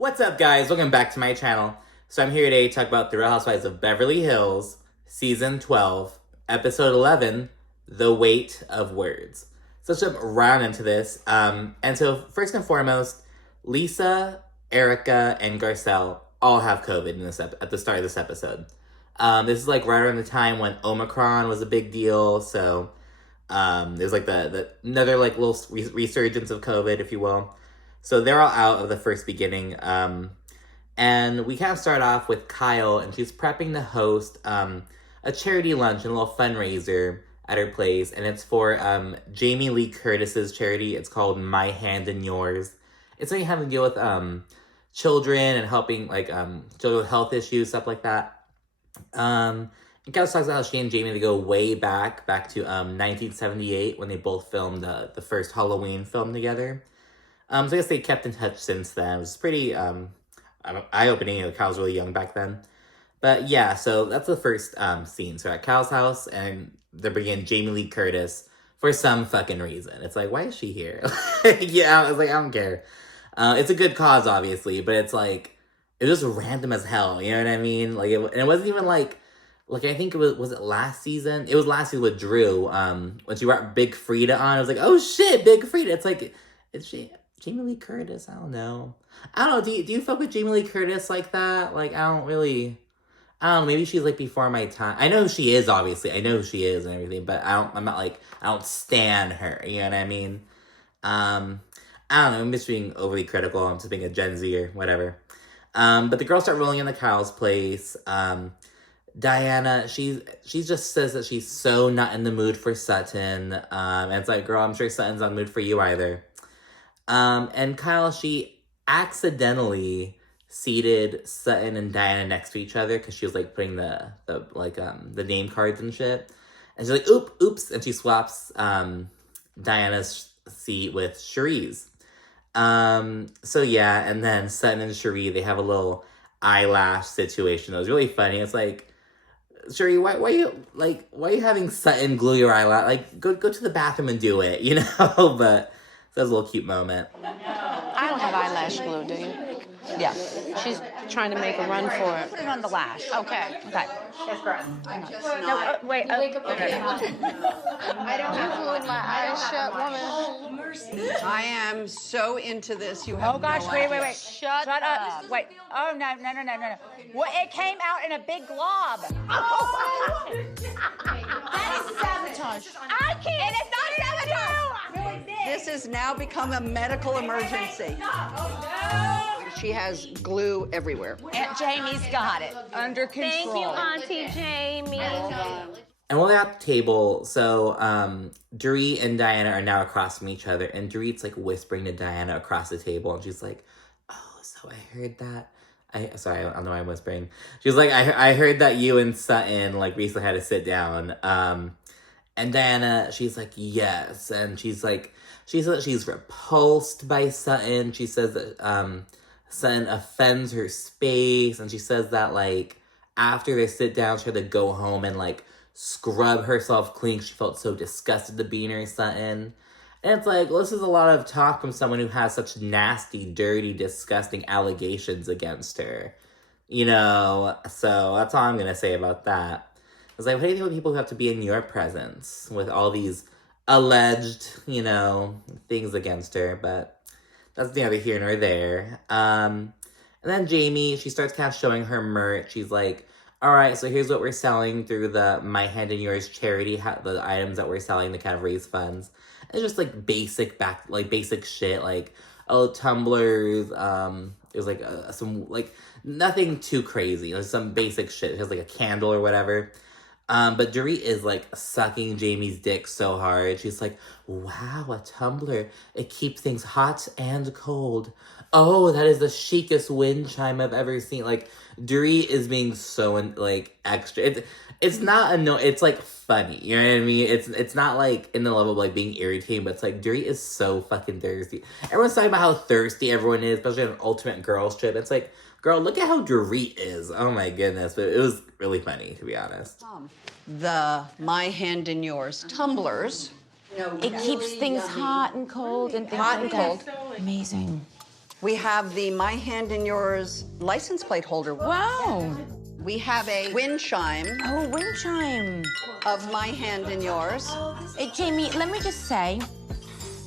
What's up, guys? Welcome back to my channel. So I'm here today to talk about The Real Housewives of Beverly Hills, Season 12, Episode 11, The Weight of Words. So let's jump right into this. And so first and foremost, Lisa, Erika, and Garcelle all have COVID in this at the start of this episode. This is like right around the time when Omicron was a big deal. So there's like the another like little resurgence of COVID, if you will. So they're all out of the first beginning. And we kind of start off with Kyle, and she's prepping to host a charity lunch and a little fundraiser at her place. And it's for JamieLee Curtis's charity. It's called My Hand in Yours. It's something having to deal with children and helping like children with health issues, stuff like that. And Kyle talks about how she and Jamie, they go way back to 1978 when they both filmed the first Halloween film together. So I guess they kept in touch since then. It was pretty eye-opening. Kyle's really young back then. But yeah, so that's the first scene. So at Kyle's house, and they're bringing JamieLee Curtis for some fucking reason. It's like, why is she here? Yeah, I was like, I don't care. It's a good cause, obviously, but it's like, it was just random as hell. You know what I mean? Like, and it wasn't even like I think it was it last season? It was last season with Drew. When she brought Big Frida on, I was like, oh shit, Big Frida. It's like, is she JamieLee Curtis? I don't know. Do you fuck with JamieLee Curtis like that? Like, I don't know, maybe she's like before my time. I know who she is, obviously. I know who she is and everything, but I don't stan her, you know what I mean? I don't know, I'm just being overly critical. I'm just being a Gen Z or whatever. But the girls start rolling into Kyle's place. Diana, she just says that she's so not in the mood for Sutton. And it's like, girl, I'm sure Sutton's not in the mood for you either. And Kyle, she accidentally seated Sutton and Diana next to each other because she was like putting the name cards and shit. And she's like, oops, and she swaps Diana's seat with Sheree's. So yeah, and then Sutton and Sheree, they have a little eyelash situation. It was really funny. It's like, Sheree, why are you having Sutton glue your eyelash? Like, go to the bathroom and do it, you know? But that was a little cute moment. I don't have eyelash glue, do you? Yeah. She's trying to make a run for it. Put it on the lash. Okay. It's gross. No, wait. Okay. I don't have glue in my eyes shut, woman. I am so into this. You have Oh gosh, no wait. idea. Shut up. Wait. Oh no. Well, it came out in a big glob. Oh. That is sabotage. I can't. And it's not sabotage. Really big. This has now become a medical emergency. She has glue everywhere. Aunt Jamie's got it under control. Thank you, Auntie Jamie. And while they're at the table, so Dorit and Diana are now across from each other, and Dorit's like whispering to Diana across the table, and she's like, "Oh, so I heard that." I don't know why I'm whispering. She's like, "I heard that you and Sutton like recently had to sit down." And Diana, she's like, "Yes," and she says that she's repulsed by Sutton. She says that Sutton offends her space, and she says that like after they sit down, she had to go home and like scrub herself clean. She felt so disgusted to be near Sutton. And it's like, well, this is a lot of talk from someone who has such nasty, dirty, disgusting allegations against her. You know, so that's all I'm going to say about that. It's like, what do you think of people who have to be in your presence with all these alleged, you know, things against her? But that's neither here nor there. And then Jamie, she starts kind of showing her merch. She's like, all right, so here's what we're selling through the My Hand in Yours charity, the items that we're selling to kind of raise funds. It's just like basic shit, like, tumblers, it was like some, like, nothing too crazy, like some basic shit. It has like a candle or whatever. But Dorit is like sucking Jamie's dick so hard. She's like, wow, a tumbler. It keeps things hot and cold. Oh, that is the chicest wind chime I've ever seen. Like, Dorit is being so, like, extra. It's not it's, like, funny. You know what I mean? It's not, like, in the level of, like, being irritating, but it's, like, Dorit is so fucking thirsty. Everyone's talking about how thirsty everyone is, especially on an Ultimate Girls Trip. It's like, girl, look at how Dorit is. Oh, my goodness. But it was really funny, to be honest. The My Hand in Yours tumblers. It keeps things hot and cold and things Hot like and that. Amazing. We have the My Hand in Yours license plate holder. Wow. We have a wind chime Oh, wind chime. of My Hand in Yours. Hey, Jamie, let me just say,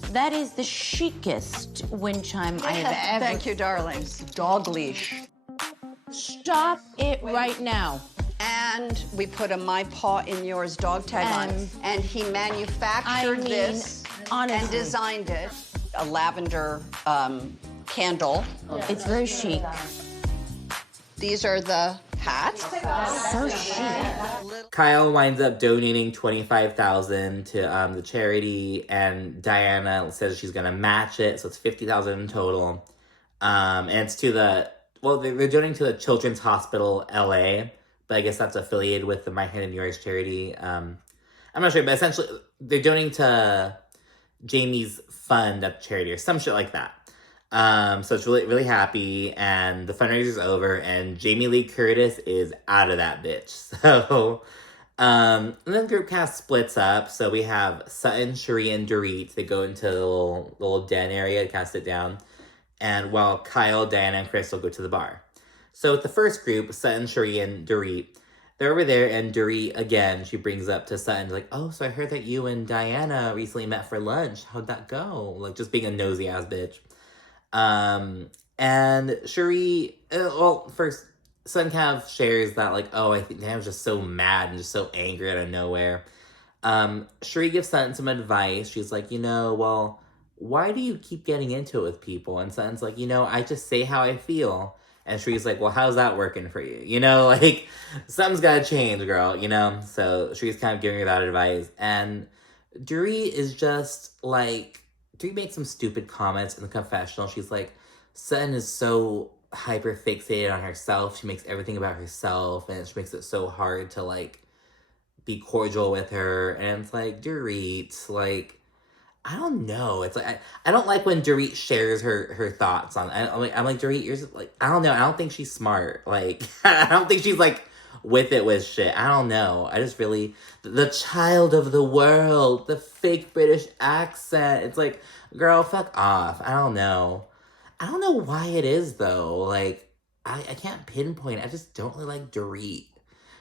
that is the chicest wind chime I have ever. Thank you, darlings. Dog leash. Stop it right now. And we put a My Paw in Yours dog tag on. And he manufactured this honestly. and designed it. A lavender candle. It's very chic. These are the hats. So chic. Kyle winds up donating $25,000 to the charity, and Diana says she's gonna match it, so it's $50,000 in total. And it's to they're donating to the Children's Hospital LA, but I guess that's affiliated with the My Hand in Yours charity. I'm not sure, but essentially they're donating to Jamie's fund at the charity or some shit like that. So it's really, really happy, and the fundraiser's over, and JamieLee Curtis is out of that bitch. So, and then the group cast splits up. So we have Sutton, Sheree, and Dorit. They go into the little den area to kind of sit down, and while Kyle, Diana, and Crystal go to the bar. So with the first group, Sutton, Sheree, and Dorit, they're over there, and Dorit, again, she brings up to Sutton, like, oh, so I heard that you and Diana recently met for lunch. How'd that go? Like, just being a nosy-ass bitch. And Sheree, first, Sutton kind of shares that, like, oh, I think Diana was just so mad and just so angry out of nowhere. Sheree gives Sutton some advice. She's like, well, why do you keep getting into it with people? And Sutton's like, I just say how I feel. And Sheree's like, well, how's that working for you? Like, something's gotta change, girl, So Sheree's kind of giving her that advice. And Dorit is just, like, Dorit made some stupid comments in the confessional. She's like, Sutton is so hyper fixated on herself. She makes everything about herself, and she makes it so hard to, like, be cordial with her. And it's like, Dorit, like, I don't know. It's like, I don't like when Dorit shares her thoughts on it. I'm like, Dorit, you're just like, I don't know. I don't think she's smart. Like, I don't think she's, like, with it with shit. I don't know. I just really, the child of the world, the fake British accent. It's like, girl, fuck off. I don't know. I don't know why it is, though. Like, I can't pinpoint. I just don't really like Dorit.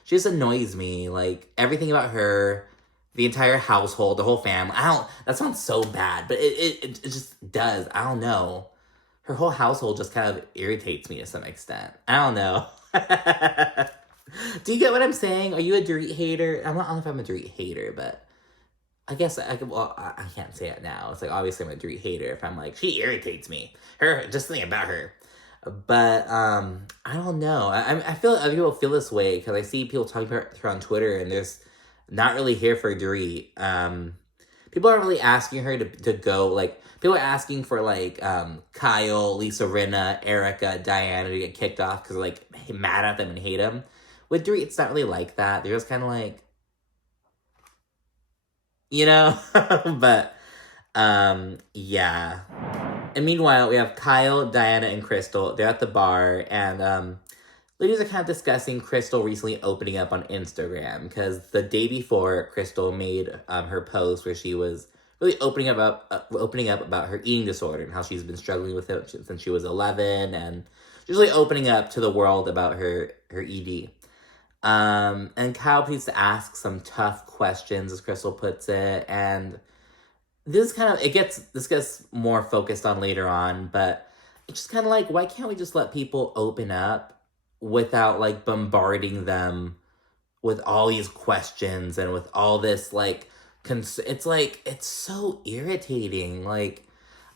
She just annoys me. Like, everything about her, the entire household, the whole family. That sounds so bad, but it just does. I don't know. Her whole household just kind of irritates me to some extent. I don't know. Do you get what I'm saying? Are you a Dorit hater? I don't know if I'm a Dorit hater, but I guess I can't say it now. It's like, obviously I'm a Dorit hater if I'm like, she irritates me. Just thinking about her. But, I don't know. I feel other people feel this way because I see people talking about her on Twitter, and there's not really here for Dorit. People aren't really asking her to go, like, people are asking for, like, Kyle, Lisa, Rinna, Erika, Diana to get kicked off because they're, like, mad at them and hate them. With Dorit, it's not really like that. They're just kind of like, but, yeah. And meanwhile, we have Kyle, Diana, and Crystal. They're at the bar, and, ladies are kind of discussing Crystal recently opening up on Instagram, because the day before, Crystal made her post where she was really opening up about her eating disorder and how she's been struggling with it since she was 11, and she's really opening up to the world about her ED. And Kyle needs to ask some tough questions, as Crystal puts it, and this gets more focused on later on, but it's just kind of like, why can't we just let people open up without, like, bombarding them with all these questions and with all this, like, it's like, it's so irritating. Like,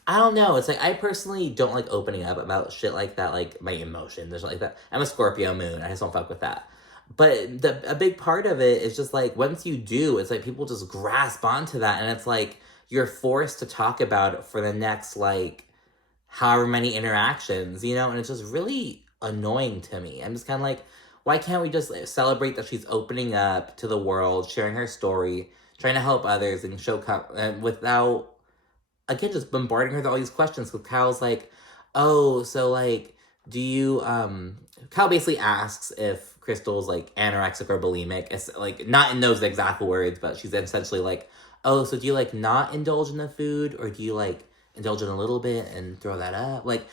I don't know. It's like, I personally don't like opening up about shit like that, like, my emotions or something like that. I'm a Scorpio moon. I just don't fuck with that. But a big part of it is just, like, once you do, it's like people just grasp onto that, and it's like, you're forced to talk about it for the next, like, however many interactions, and it's just really annoying to me. I'm just kind of like, why can't we just celebrate that she's opening up to the world, sharing her story, trying to help others, and without, again, just bombarding her with all these questions. Because Kyle's like, oh, so, like, do you, Kyle basically asks if Crystal's, like, anorexic or bulimic. It's, like, not in those exact words, but she's essentially like, oh, so do you, like, not indulge in the food, or do you, like, indulge in a little bit and throw that up. Like,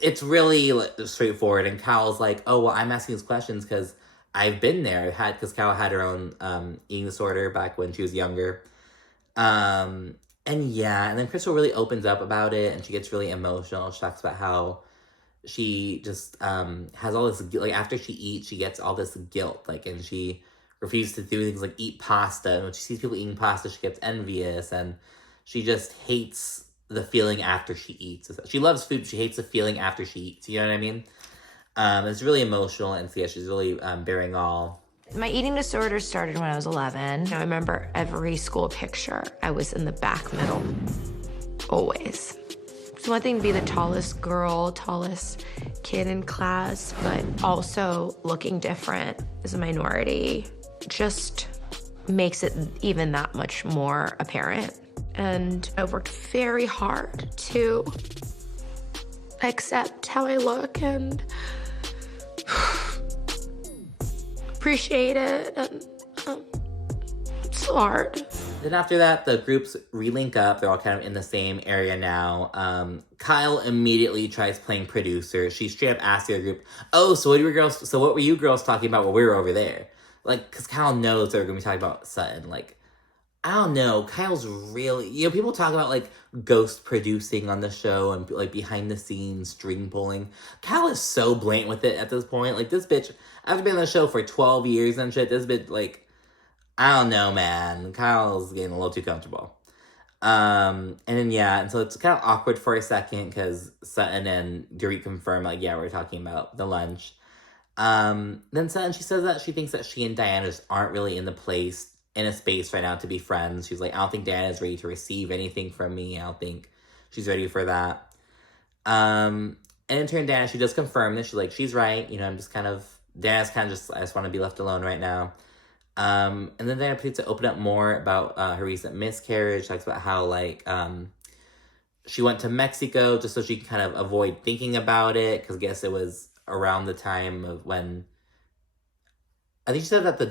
it's really straightforward. And Kyle's like, oh, well, I'm asking these questions because I've been there. Because Kyle had her own eating disorder back when she was younger. And then Crystal really opens up about it, and she gets really emotional. She talks about how she just has all this, like, after she eats, she gets all this guilt, like, and she refuses to do things like eat pasta. And when she sees people eating pasta, she gets envious, and she just hates the feeling after she eats. She loves food, but she hates the feeling after she eats. You know what I mean? It's really emotional, and so yeah, she's really bearing all. My eating disorder started when I was 11. I remember every school picture. I was in the back middle, always. It's one thing to be the tallest girl, tallest kid in class, but also looking different as a minority just makes it even that much more apparent. And I worked very hard to accept how I look and appreciate it, and it's so hard. Then after that, the groups relink up. They're all kind of in the same area now. Kyle immediately tries playing producer. She straight up asks the other group, "Oh, so what were you girls talking about while we were over there?" Like, because Kyle knows they're going to be talking about Sutton. Like, I don't know. Kyle's really, people talk about, like, ghost producing on the show and, like, behind the scenes string pulling. Kyle is so blatant with it at this point. Like, this bitch, after being on the show for 12 years and shit, this bitch, like, I don't know, man. Kyle's getting a little too comfortable. And so it's kind of awkward for a second because Sutton and Dorit confirm, like, yeah, we're talking about the lunch. Then Sutton, she says that she thinks that she and Diana just aren't really in a space right now to be friends. She's like, I don't think Diana's ready to receive anything from me. I don't think she's ready for that. And in turn, Diana, she does confirm that she's right. Diana's kind of just, I just want to be left alone right now. And then Diana proceeds to open up more about her recent miscarriage. Talks about how, like, she went to Mexico just so she can kind of avoid thinking about it, because I guess it was around the time of when, I think she said that the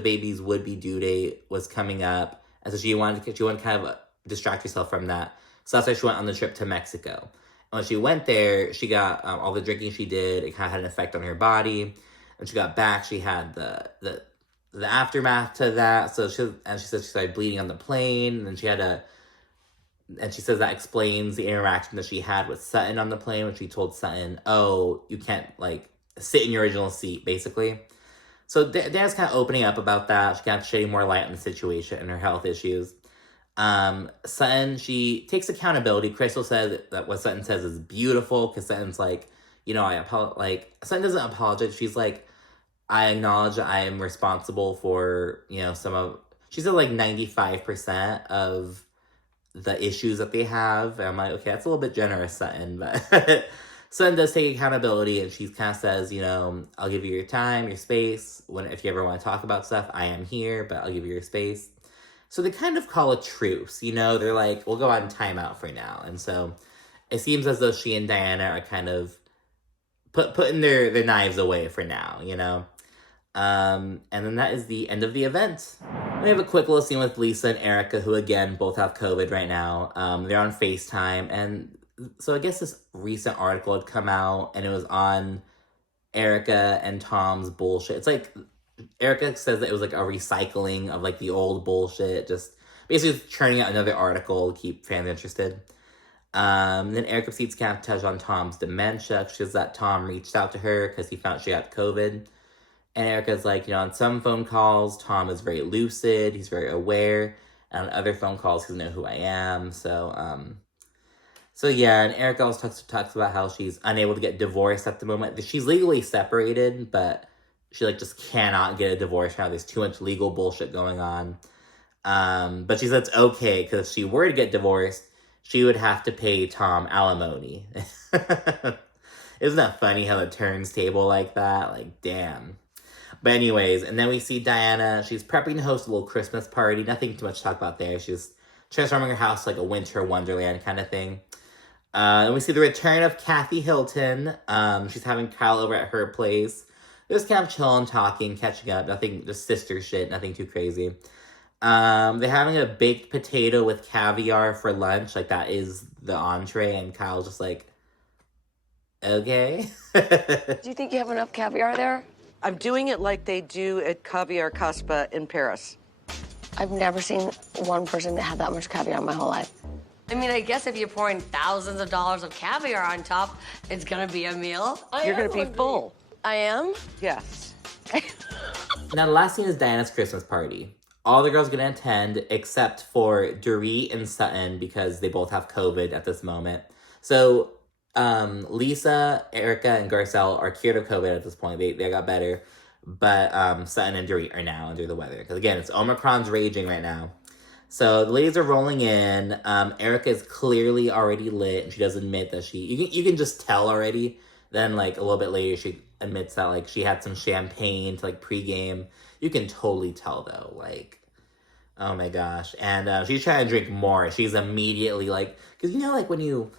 baby's would-be due date was coming up, and so she wanted to kind of distract herself from that. So that's why she went on the trip to Mexico. And when she went there, she got all the drinking she did. It kind of had an effect on her body. When she got back, she had the aftermath to that. So she said she started bleeding on the plane, and she says that explains the interaction that she had with Sutton on the plane when she told Sutton, "Oh, you can't, like, sit in your original seat," basically. So Diana's kind of opening up about that. She's kind of shedding more light on the situation and her health issues. Sutton, she takes accountability. Crystal says that what Sutton says is beautiful, because Sutton's like, Sutton doesn't apologize. She's like, I acknowledge that I am responsible for, she said, like, 95% of the issues that they have. And I'm like, okay, that's a little bit generous, Sutton, but Sutton does take accountability, and she kind of says, I'll give you your time, your space. If you ever want to talk about stuff, I am here, but I'll give you your space. So they kind of call a truce, they're like, we'll go on timeout for now. And so it seems as though she and Diana are kind of putting their knives away for now, And then that is the end of the event. We have a quick little scene with Lisa and Erika, who, again, both have COVID right now. They're on FaceTime, and so I guess this recent article had come out, and it was on Erika and Tom's bullshit. It's like, Erika says that it was like a recycling of, like, the old bullshit, just basically churning out another article to keep fans interested. Then Erika proceeds to kind of touch on Tom's dementia. She says that Tom reached out to her because he found she had COVID. And Erika's like, on some phone calls, Tom is very lucid, he's very aware. And on other phone calls, he doesn't know who I am. So yeah, and Erika also talks about how she's unable to get divorced at the moment. She's legally separated, but she, like, just cannot get a divorce now. There's too much legal bullshit going on. But she said it's okay, because if she were to get divorced, she would have to pay Tom alimony. Isn't that funny how it turns table like that? Like, damn. But anyways, and then we see Diana. She's prepping to host a little Christmas party. Nothing too much to talk about there. She's transforming her house like a winter wonderland kind of thing. And we see the return of Kathy Hilton. She's having Kyle over at her place. They're just kind of chilling, talking, catching up. Nothing, just sister shit. Nothing too crazy. They're having a baked potato with caviar for lunch. Like, that is the entree. And Kyle's just like, okay. Do you think you have enough caviar there? I'm doing it like they do at Caviar Caspa in Paris. I've never seen one person that had that much caviar in my whole life. I mean, I guess if you're pouring thousands of dollars of caviar on top, it's gonna be a meal. You're gonna be full. I am? Yes. Now, the last scene is Diana's Christmas party. All the girls are going to attend except for Dorit and Sutton because they both have COVID at this moment. So, Lisa, Erika, and Garcelle are cured of COVID at this point. They got better. But Sutton and Dorit are now under the weather. Because, again, it's Omicron's raging right now. So, the ladies are rolling in. Erika is clearly already lit. And she does admit that you can just tell already. Then, like, a little bit later, she admits that, like, she had some champagne to, like, pregame. You can totally tell, though, like, oh my gosh. And she's trying to drink more. She's immediately, like, because, you know, like, when you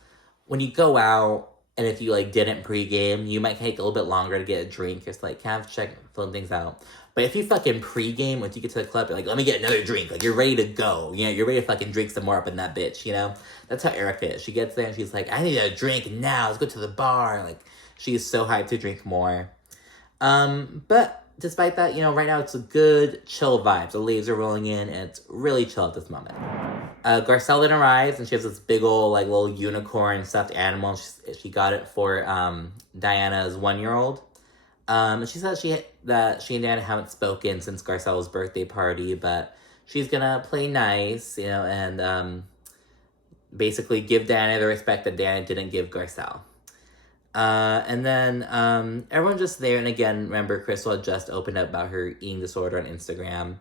go out, and if you, like, didn't pregame, you might take a little bit longer to get a drink, just, like, kind of check, film things out. But if you fucking pregame, once you get to the club, you're like, let me get another drink. Like, you're ready to go. You know, you're ready to fucking drink some more up in that bitch, you know? That's how Erika is. She gets there, and she's like, I need a drink now. Let's go to the bar. Like, she's so hyped to drink more. But despite that, you know, right now it's a good, chill vibe. The leaves are rolling in, and it's really chill at this moment. Garcelle then arrives, and she has this big old, like, little unicorn stuffed animal. She got it for Diana's 1-year-old. And she says that she and Diana haven't spoken since Garcelle's birthday party, but she's gonna play nice, you know, and basically give Diana the respect that Diana didn't give Garcelle. And then everyone's just there. And again, remember, Crystal had just opened up about her eating disorder on Instagram.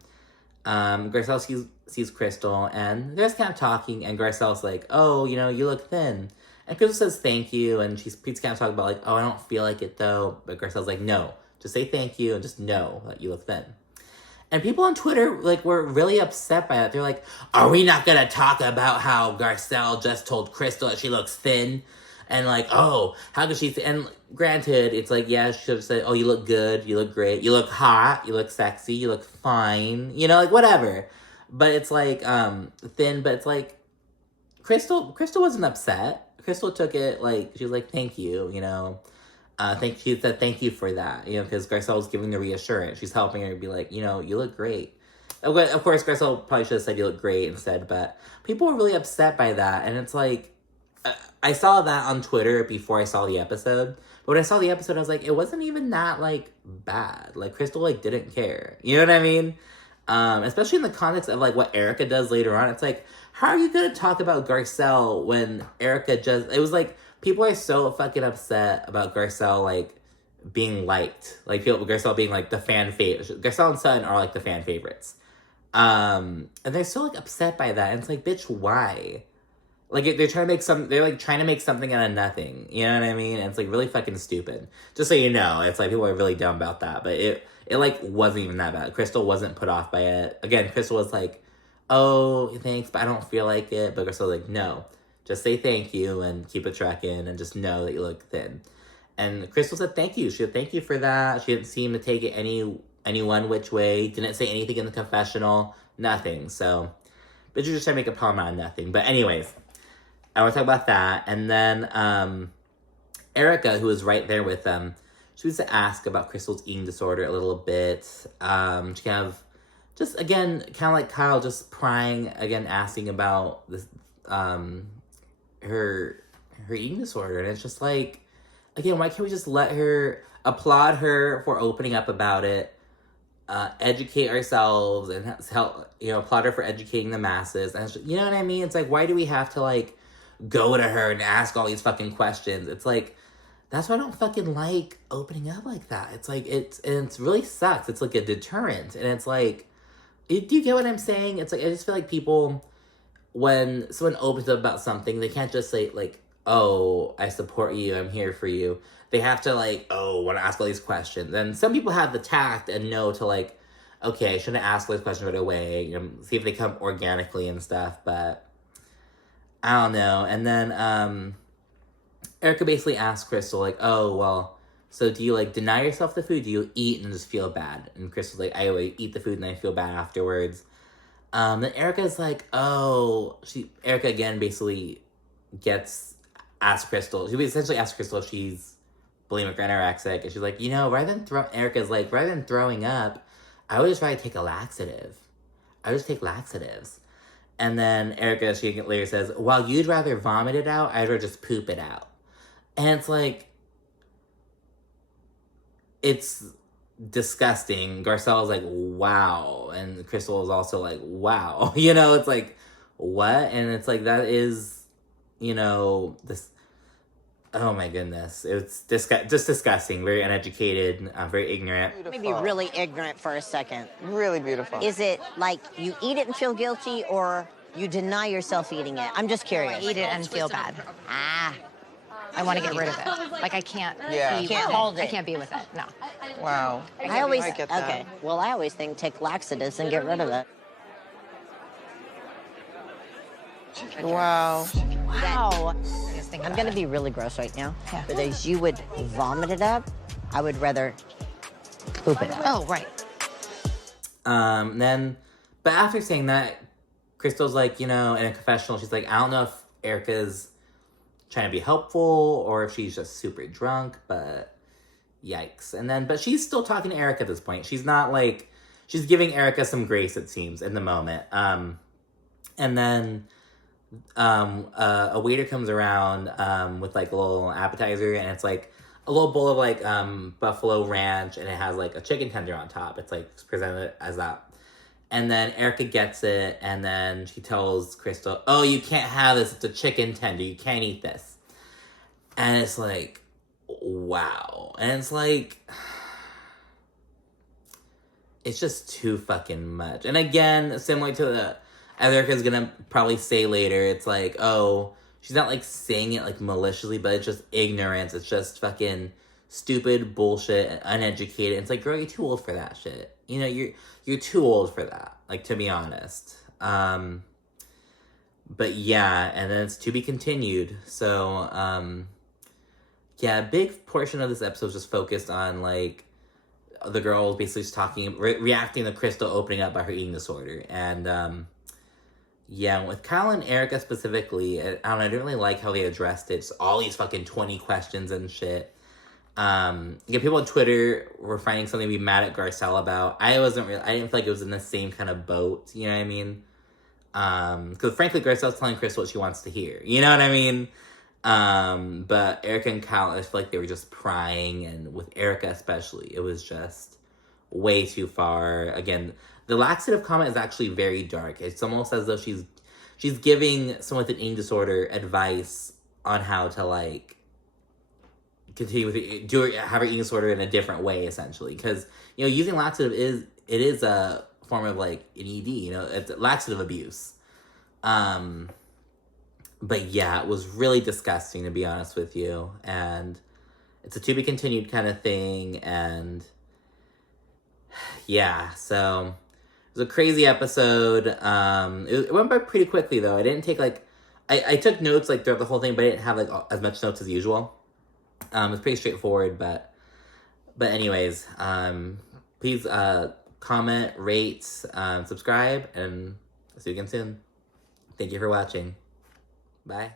Garcelle sees Crystal, and they're just kind of talking. And Garcelle's like, oh, you know, you look thin. And Crystal says thank you. And she's kind of talking about, like, oh, I don't feel like it, though. But Garcelle's like, no, just say thank you and just know that you look thin. And people on Twitter, like, were really upset by that. They're like, are we not going to talk about how Garcelle just told Crystal that she looks thin? And, like, oh, how could she... And granted, it's like, yeah, she should have said, oh, you look good, you look great, you look hot, you look sexy, you look fine, you know, like, whatever. But it's, like, thin, but it's, like, Crystal wasn't upset. Crystal took it, like, she was like, thank you, you know. She said thank you for that, you know, because Garcelle was giving the reassurance. She's helping her be like, you know, you look great. Of course, Garcelle probably should have said you look great instead, but people were really upset by that, and it's, like, I saw that on Twitter before I saw the episode. But when I saw the episode, I was like, it wasn't even that, like, bad. Like, Crystal, like, didn't care. You know what I mean? Especially in the context of, like, what Erika does later on. It's like, how are you going to talk about Garcelle when Erika just... It was like, people are so fucking upset about Garcelle, like, being liked. Like, Garcelle being, like, the fan favorite. Garcelle and Sutton are, like, the fan favorites. And they're so, like, upset by that. And it's like, bitch, why? Like, they're trying to make something out of nothing. You know what I mean? And it's, like, really fucking stupid. Just so you know, it's, like, people are really dumb about that. But it like, wasn't even that bad. Crystal wasn't put off by it. Again, Crystal was like, oh, thanks, but I don't feel like it. But Crystal was like, no. Just say thank you and keep it tracking and just know that you look thin. And Crystal said thank you. She said thank you for that. She didn't seem to take it any one which way. Didn't say anything in the confessional. Nothing. So, but you're just trying to make a problem out of nothing. But anyways... I want to talk about that. And then Erika, who was right there with them, she was to ask about Crystal's eating disorder a little bit. She kind of, just again, kind of like Kyle, just prying, again, asking about this, her eating disorder. And it's just like, again, why can't we just applaud her for opening up about it, educate ourselves, and help, you know, applaud her for educating the masses. And just, you know what I mean? It's like, why do we have to, like, go to her and ask all these fucking questions? It's like, that's why I don't fucking like opening up like that. It's like, it really sucks. It's like a deterrent. And it's like, do you get what I'm saying? It's like, I just feel like people, when someone opens up about something, they can't just say, like, oh, I support you, I'm here for you. They have to, like, oh, want to ask all these questions. And some people have the tact and know to, like, okay, I shouldn't ask all these questions right away, you know, see if they come organically and stuff, but I don't know. And then Erika basically asked Crystal, like, oh, well, so do you, like, deny yourself the food? Do you eat and just feel bad? And Crystal's like, I always eat the food and I feel bad afterwards. Then Erika's like, oh, Erika again basically asks Crystal, she essentially asks Crystal if she's bulimic or anorexic, and she's like, you know, Erika's like, rather than throwing up, I would just rather take a laxative. I would just take laxatives. And then Erika, she later says, while you'd rather vomit it out, I'd rather just poop it out. And it's like, it's disgusting. Garcelle's like, wow. And Crystal is also like, wow. You know, it's like, what? And it's like, that is, you know, this, oh my goodness. It's just disgusting. Very uneducated, very ignorant. Let me be really ignorant for a second. Really beautiful. Is it like you eat it and feel guilty, or you deny yourself eating it? I'm just curious. I eat it and feel bad. Ah. I want to get rid of it. Like, I can't Yeah. Can't hold it. I can't be with it, no. Wow. I always, I get that. okay. Well, I always think take laxatives and get rid of it. Wow. Wow. Just think I'm about going to it. be really gross right now. Yeah. But as you would vomit it up, I would rather poop it up. Oh, right. But after saying that, Crystal's like, you know, in a confessional, she's like, I don't know if Erika's trying to be helpful or if she's just super drunk, but yikes. But she's still talking to Erika at this point. She's not like, she's giving Erika some grace, it seems, in the moment. A waiter comes around with like a little appetizer, and it's like a little bowl of like buffalo ranch, and it has like a chicken tender on top. It's like presented as that. And then Erika gets it, and then she tells Crystal, oh, you can't have this. It's a chicken tender. You can't eat this. And it's like, wow. And it's like, it's just too fucking much. And again, similar to as Erika's gonna probably say later, it's like, oh, she's not like saying it like maliciously, but it's just ignorance. It's just fucking stupid bullshit and uneducated. It's like, girl, you're too old for that shit. You know, you're too old for that, like, to be honest. But yeah, and then it's to be continued. So, yeah, a big portion of this episode is just focused on, like, the girls basically just talking, reacting to Crystal opening up about her eating disorder. And, yeah, with Kyle and Erika specifically, I don't know, I didn't really like how they addressed it. Just all these fucking 20 questions and shit. People on Twitter were finding something to be mad at Garcelle about. I didn't feel like it was in the same kind of boat, you know what I mean? Because frankly, Garcelle's telling Crystal what she wants to hear, you know what I mean? But Erika and Kyle, I feel like they were just prying, and with Erika especially, it was just way too far. Again, the laxative comment is actually very dark. It's almost as though she's giving someone with an eating disorder advice on how to, like, continue with have her eating disorder in a different way, essentially. Because, you know, using laxative is a form of, like, an ED, you know, it's laxative abuse. But yeah, it was really disgusting, to be honest with you. And it's a to be continued kind of thing. And yeah, so it was a crazy episode. It went by pretty quickly, though. I didn't take, like, I took notes, like, throughout the whole thing, but I didn't have, like, as much notes as usual. It's pretty straightforward, but anyways, please comment, rate, subscribe, and see you again soon. Thank you for watching. Bye.